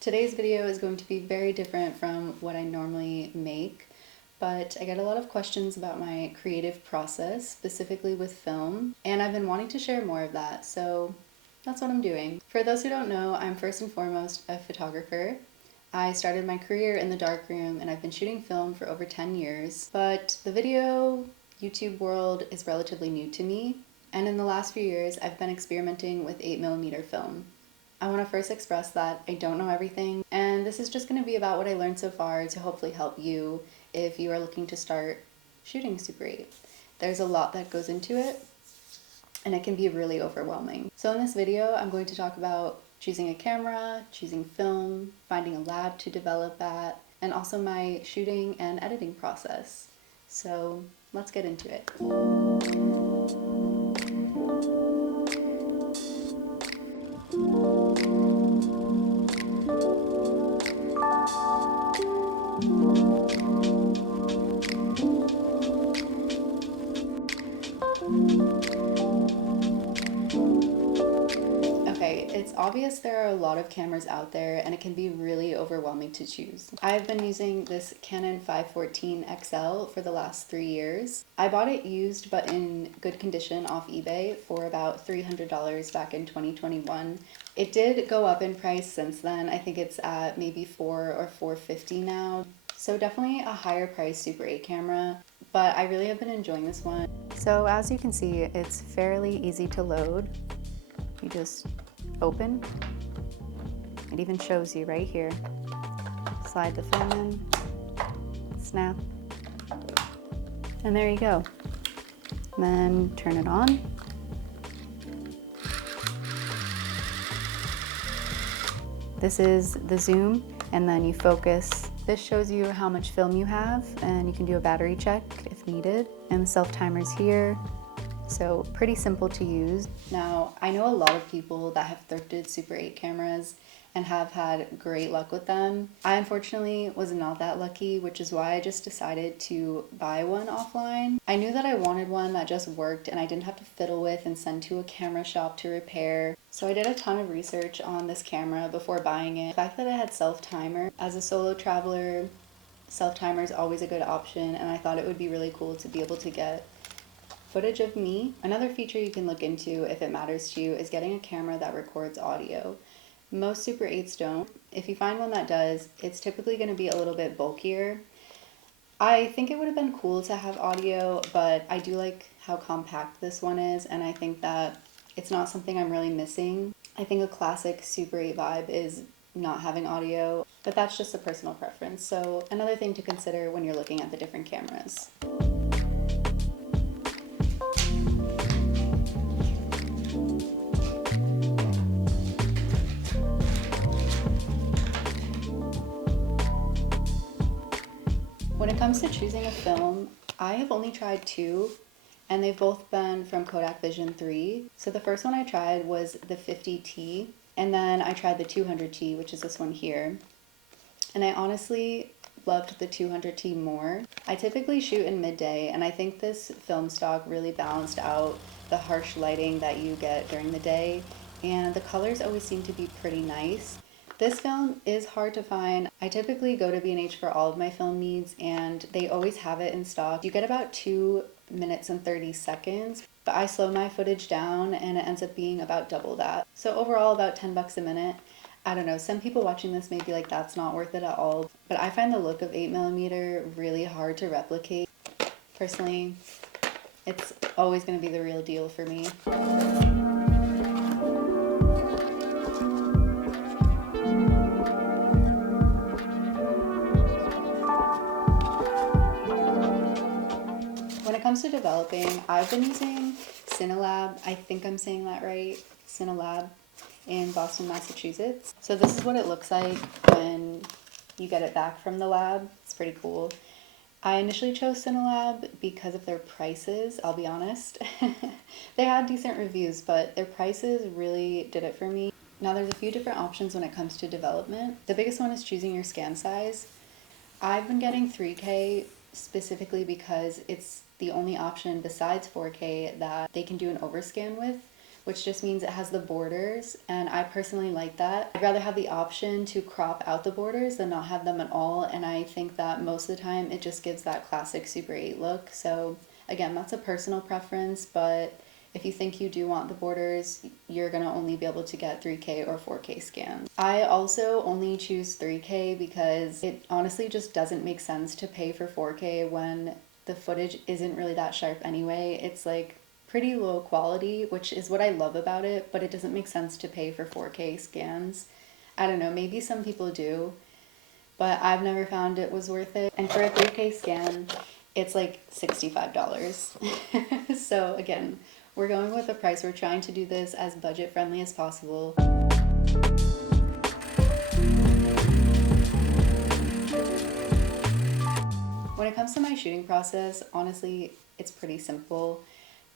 Today's video is going to be very different from what I normally make, but I get a lot of questions about my creative process, specifically with film, and I've been wanting to share more of that, so that's what I'm doing. For those who don't know, I'm first and foremost a photographer. I started my career in the darkroom and I've been shooting film for over 10 years, but the video YouTube world is relatively new to me, and in the last few years I've been experimenting with 8mm film. I want to first express that I don't know everything, and this is just going to be about what I learned so far to hopefully help you if you are looking to start shooting Super 8. There's a lot that goes into it, and it can be really overwhelming. So in this video, I'm going to talk about choosing a camera, choosing film, finding a lab to develop that, and also my shooting and editing process. So let's get into it. Okay, it's obvious there are a lot of cameras out there and it can be really overwhelming to choose. I've been using this Canon 514 XL for the last 3 years. I bought it used but in good condition off eBay for about $300 back in 2021. It did go up in price since then. I think it's at maybe $400 or $450 now. So definitely a higher price Super 8 camera, but I really have been enjoying this one. So as you can see, it's fairly easy to load. You just open. It even shows you right here. Slide the film in, snap, and there you go. And then turn it on. This is the zoom, and then you focus. This shows you how much film you have, and you can do a battery check if needed. And the self-timer's here. So pretty simple to use. Now, I know a lot of people that have thrifted Super 8 cameras and have had great luck with them. I unfortunately was not that lucky, which is why I just decided to buy one offline. I knew that I wanted one that just worked and I didn't have to fiddle with and send to a camera shop to repair. So I did a ton of research on this camera before buying it. The fact that it had self-timer, as a solo traveler, self-timer is always a good option, and I thought it would be really cool to be able to get footage of me. Another feature you can look into if it matters to you is getting a camera that records audio. Most Super 8s don't. If you find one that does, it's typically going to be a little bit bulkier. I think it would have been cool to have audio, but I do like how compact this one is, and I think that it's not something I'm really missing. I think a classic Super 8 vibe is not having audio, but that's just a personal preference. So another thing to consider when you're looking at the different cameras. When it comes to choosing a film, I have only tried 2, and they've both been from Kodak Vision 3. So the first one I tried was the 50T, and then I tried the 200T, which is this one here. And I honestly loved the 200T more. I typically shoot in midday, and I think this film stock really balanced out the harsh lighting that you get during the day, and the colors always seem to be pretty nice. This film is hard to find. I typically go to B&H for all of my film needs, and they always have it in stock. You get about 2 minutes and 30 seconds, but I slow my footage down and it ends up being about double that. So overall, about 10 bucks a minute. I don't know, some people watching this may be like, that's not worth it at all, but I find the look of 8mm really hard to replicate. Personally, it's always going to be the real deal for me. When it comes to developing, I've been using Cinelab, I think I'm saying that right, Cinelab in Boston, Massachusetts. So this is what it looks like when you get it back from the lab. It's pretty cool. I initially chose Cinelab because of their prices, I'll be honest. They had decent reviews, but their prices really did it for me. Now there's a few different options when it comes to development. The biggest one is choosing your scan size. I've been getting 3K specifically because it's the only option besides 4K that they can do an overscan with, which just means it has the borders, and I personally like that. I'd rather have the option to crop out the borders than not have them at all, and I think that most of the time it just gives that classic Super 8 look. So again, that's a personal preference, but if you think you do want the borders, you're gonna only be able to get 3K or 4K scans. I also only choose 3K because it honestly just doesn't make sense to pay for 4K when the footage isn't really that sharp anyway. It's like pretty low quality, which is what I love about it, but it doesn't make sense to pay for 4K scans. I don't know, maybe some people do, but I've never found it was worth it. And for a 3K scan, it's like $65. So again, we're going with the price. We're trying to do this as budget friendly as possible. When it comes to my shooting process, honestly, it's pretty simple.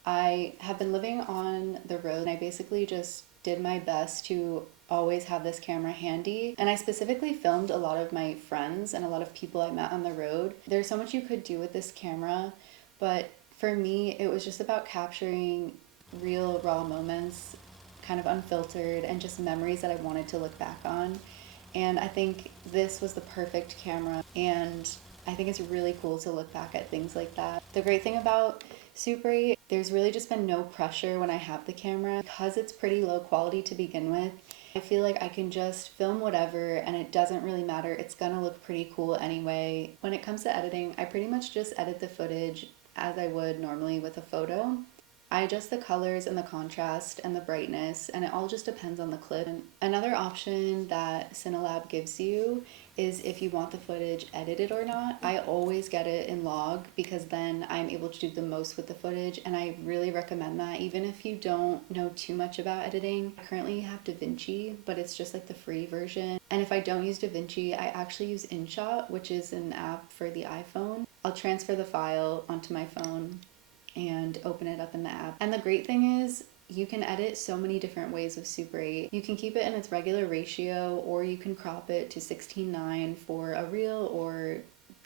I have been living on the road and I basically just did my best to always have this camera handy. And I specifically filmed a lot of my friends and a lot of people I met on the road. There's so much you could do with this camera, but for me, it was just about capturing real, raw moments, kind of unfiltered, and just memories that I wanted to look back on. And I think this was the perfect camera, and I think it's really cool to look back at things like that. The great thing about Super 8, there's really just been no pressure when I have the camera. Because it's pretty low quality to begin with, I feel like I can just film whatever and it doesn't really matter. It's gonna look pretty cool anyway. When it comes to editing, I pretty much just edit the footage as I would normally with a photo. I adjust the colors and the contrast and the brightness, and it all just depends on the clip. And another option that Cinelab gives you is if you want the footage edited or not. I always get it in log because then I'm able to do the most with the footage, and I really recommend that even if you don't know too much about editing. I currently have DaVinci, but it's just like the free version. And if I don't use DaVinci, I actually use InShot, which is an app for the iPhone. I'll transfer the file onto my phone and open it up in the app. And the great thing is you can edit so many different ways with Super 8. You can keep it in its regular ratio, or you can crop it to 16:9 for a reel or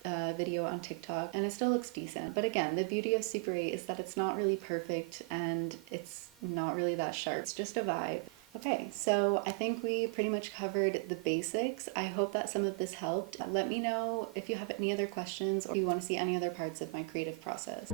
a video on TikTok, and it still looks decent. But again, the beauty of Super 8 is that it's not really perfect and it's not really that sharp. It's just a vibe. Okay, so I think we pretty much covered the basics. I hope that some of this helped. Let me know if you have any other questions or if you want to see any other parts of my creative process.